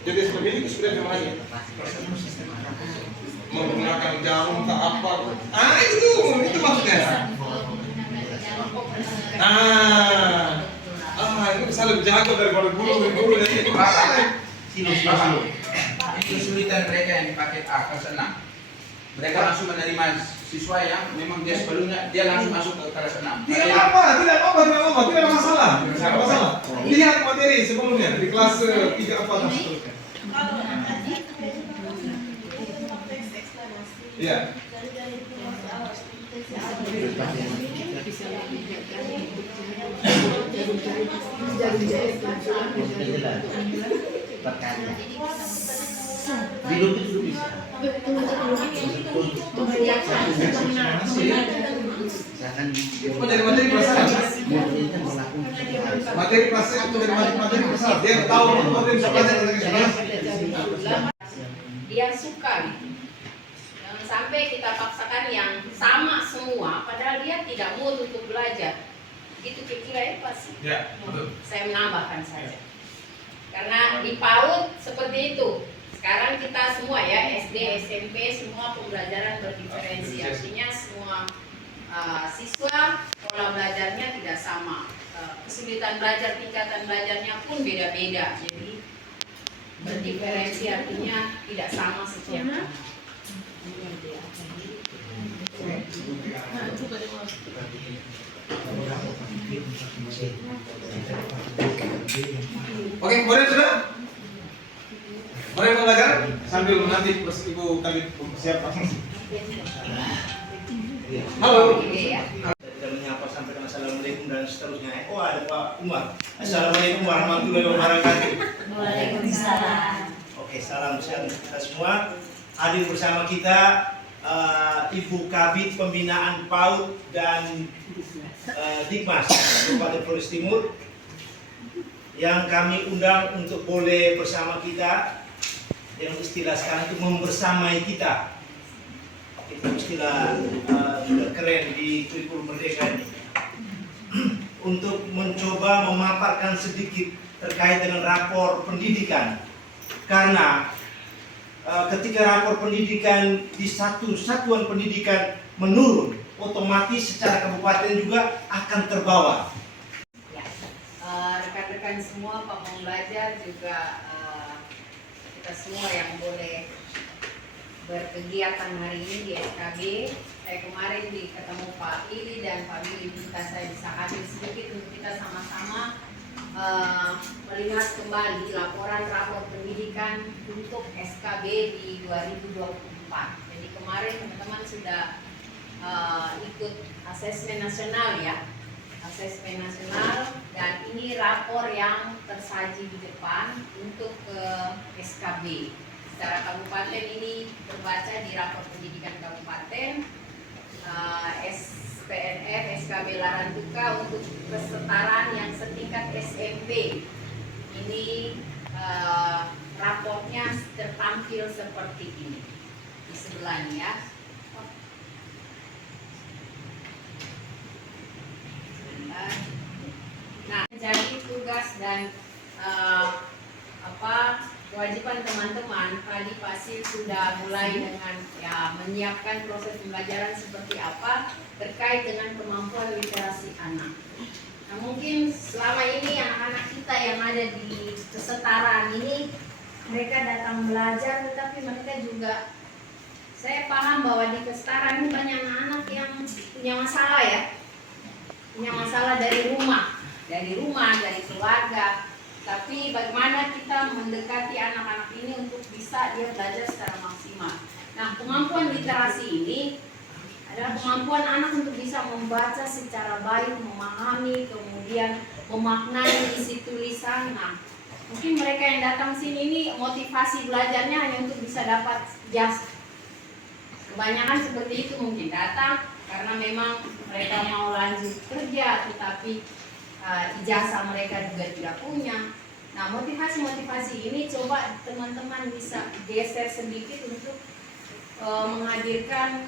Jadi seperti ini sudah dimulai menggunakan jarum tak apa. Itu maksudnya. Itu bisa lebih jago daripada guru nanti. Itu kesulitan mereka yang dipakai A kelas 6. Mereka langsung menerima siswa yang memang dia sebelumnya dia langsung masuk ke kelas 6. Tidak apa, tidak ada masalah. Lihat materi sebelumnya di kelas 3, 4 dan seterusnya. Iya. Bilang itu bisa. Dari materi perasaan. Materi perasaan itu dari materi perasaan. Dia tahu materi perasaan. Dia suka gitu. Jangan sampai kita paksakan yang sama semua, padahal dia tidak mau untuk belajar. Itu kira-kira pasti. Ya, betul. Saya menambahkan saja. Karena di PAUD seperti itu. Sekarang kita semua ya, SD, SMP, semua pembelajaran berdiferensi. Artinya semua siswa pola belajarnya tidak sama. Kesulitan belajar, tingkatan belajarnya pun beda-beda. Jadi berdiferensi artinya tidak sama setiap anak. Oke, kemudian sudah? Mulai pembelajaran sambil nanti ibu kami persiapkan. Halo. Kita menyapa sampai dengan assalamualaikum dan seterusnya. Ada Pak Umar. Assalamualaikum warahmatullahi wabarakatuh. Waalaikumsalam. Oke, salam sehat untuk kita semua. Hadir bersama kita Ibu Kabid Pembinaan PAUD dan Dikmas Kabupaten Flores Timur yang kami undang untuk boleh bersama kita. Yang istilah sekarang itu membersamai kita. Itu istilah keren di kurikulum Merdeka ini. Untuk mencoba memaparkan sedikit terkait dengan rapor pendidikan. Karena ketika rapor pendidikan di satu satuan pendidikan menurun, otomatis secara kabupaten juga akan terbawa. Ya, rekan-rekan semua, Pak Pembelajar juga kita semua yang boleh berkegiatan hari ini di SKB. Saya kemarin ketemu Pak Ili dan Pak Billy, minta saya bisa hadir sedikit untuk kita sama-sama melihat kembali laporan rapor pendidikan untuk SKB di 2024. Jadi kemarin teman-teman sudah ikut asesmen nasional ya, asesmen nasional, dan ini rapor yang tersaji di depan untuk ke SKB. Secara kabupaten ini terbaca di rapor pendidikan kabupaten, SPNF, SKB Larantuka untuk kesetaraan yang setingkat SMP. Ini rapornya tertampil seperti ini di sebelahnya ya. Nah, jadi tugas dan kewajiban teman-teman tadi pasti sudah mulai dengan ya menyiapkan proses pembelajaran seperti apa terkait dengan kemampuan literasi anak. Nah, mungkin selama ini anak-anak kita yang ada di kesetaraan ini mereka datang belajar, tetapi mereka juga, saya paham bahwa di kesetaraan ini banyak anak-anak yang punya masalah ya. Punya masalah dari rumah, dari keluarga. Tapi bagaimana kita mendekati anak-anak ini untuk bisa dia belajar secara maksimal. Nah, kemampuan literasi ini adalah kemampuan anak untuk bisa membaca secara baik, memahami, kemudian memaknai isi tulisan. Nah, mungkin mereka yang datang sini ini motivasi belajarnya hanya untuk bisa dapat ijazah. Kebanyakan seperti itu mungkin datang karena memang mereka mau lanjut kerja, tetapi ijazah mereka juga tidak punya. Nah, motivasi-motivasi ini coba teman-teman bisa geser sedikit untuk menghadirkan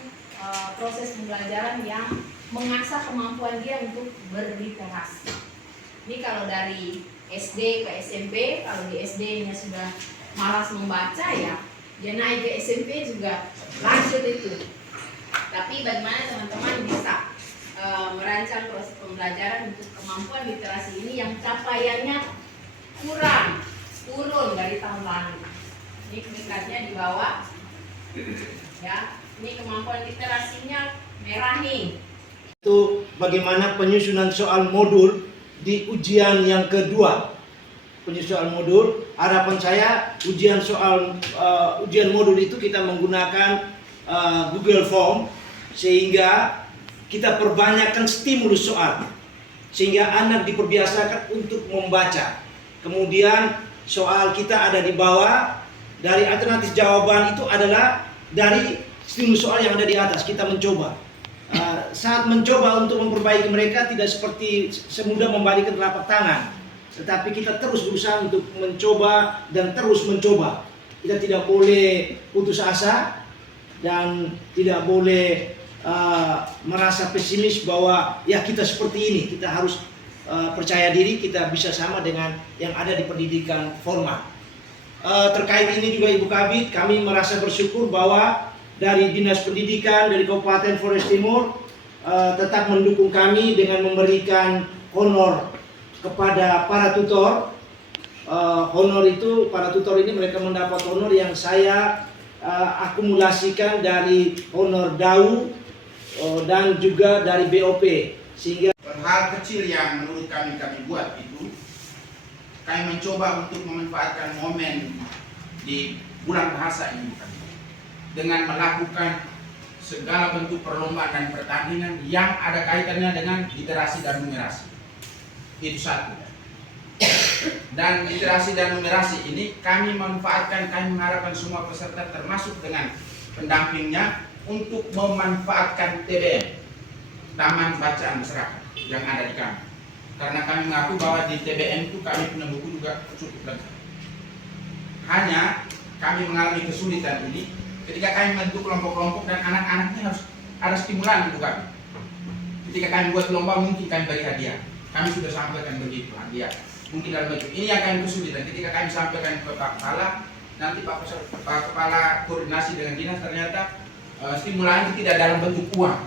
proses pembelajaran yang mengasah kemampuan dia untuk berliterasi. Ini kalau dari SD ke SMP, kalau di SD-nya sudah malas membaca ya dia naik ke SMP juga lanjut itu. Tapi bagaimana teman-teman bisa merancang proses pembelajaran untuk kemampuan literasi ini yang capaiannya turun dari tahun lalu. Ini peringkatnya di bawah ya. Ini kemampuan literasinya merah nih. Itu bagaimana penyusunan soal modul di ujian yang kedua. Penyusunan modul, harapan saya ujian modul itu kita menggunakan Google Form sehingga kita perbanyakkan stimulus soal sehingga anak diperbiasakan untuk membaca. Kemudian soal kita ada di bawah, dari alternatif jawaban itu adalah dari stimulus soal yang ada di atas. Kita mencoba. Saat mencoba untuk memperbaiki mereka tidak seperti semudah membalikkan telapak tangan, tetapi kita terus berusaha untuk mencoba dan terus mencoba. Kita tidak boleh putus asa dan tidak boleh merasa pesimis bahwa ya kita seperti ini. Kita harus percaya diri kita bisa sama dengan yang ada di pendidikan formal. Terkait ini juga Ibu Kabid, kami merasa bersyukur bahwa dari Dinas Pendidikan dari Kabupaten Flores Timur tetap mendukung kami dengan memberikan honor kepada para tutor. Honor itu, para tutor ini mereka mendapat honor yang saya akumulasikan dari honor DAU dan juga dari BOP, sehingga hal kecil yang menurut kami buat itu, kami mencoba untuk memanfaatkan momen di bulan bahasa ini dengan melakukan segala bentuk perlombaan dan pertandingan yang ada kaitannya dengan literasi dan numerasi. Itu satu. Dan literasi dan numerasi ini kami manfaatkan, kami mengharapkan semua peserta termasuk dengan pendampingnya untuk memanfaatkan TBM, Taman Bacaan Masyarakat yang ada di kami. Karena kami mengaku bahwa di TBM itu kami punya buku juga cukup lengkap. Hanya kami mengalami kesulitan ini ketika kami membentuk kelompok-kelompok dan anak-anaknya harus ada stimulan untuk kami. Ketika kami buat lomba mungkin kami beri hadiah. Kami sudah sampaikan begitu hadiah. Mungkin dalam bentuk ini yang kami kesulitan. Ketika kami sampaikan ke Pak Kepala, nanti Pak Kepala koordinasi dengan dinas ternyata stimulan itu tidak dalam bentuk uang,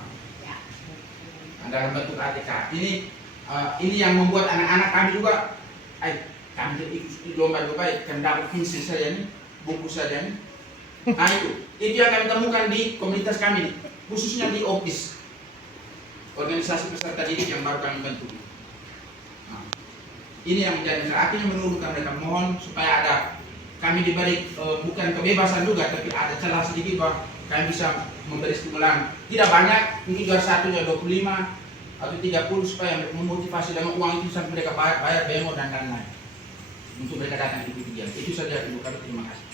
dalam bentuk ATK. Ini yang membuat anak-anak kami juga, kami ikut lomba baik, kan dapat pensil saja nih, buku saja nih. Nah itu yang kami temukan di komunitas kami, khususnya di OPIS, organisasi peserta didik yang baru kami bentuk. Nah, ini yang menjadi akhirnya menurunkan mereka. Mohon supaya ada kami diberi bukan kebebasan juga, tapi ada celah sedikit bahwa kami bisa memberi stimulan. Tidak banyak, mungkin juara satunya 25 atau 30 supaya memotivasi dengan uang itu sampai mereka bayar bemo dan lain-lain untuk mereka datang di kegiatan. Itu saja Ibu kami, terima kasih.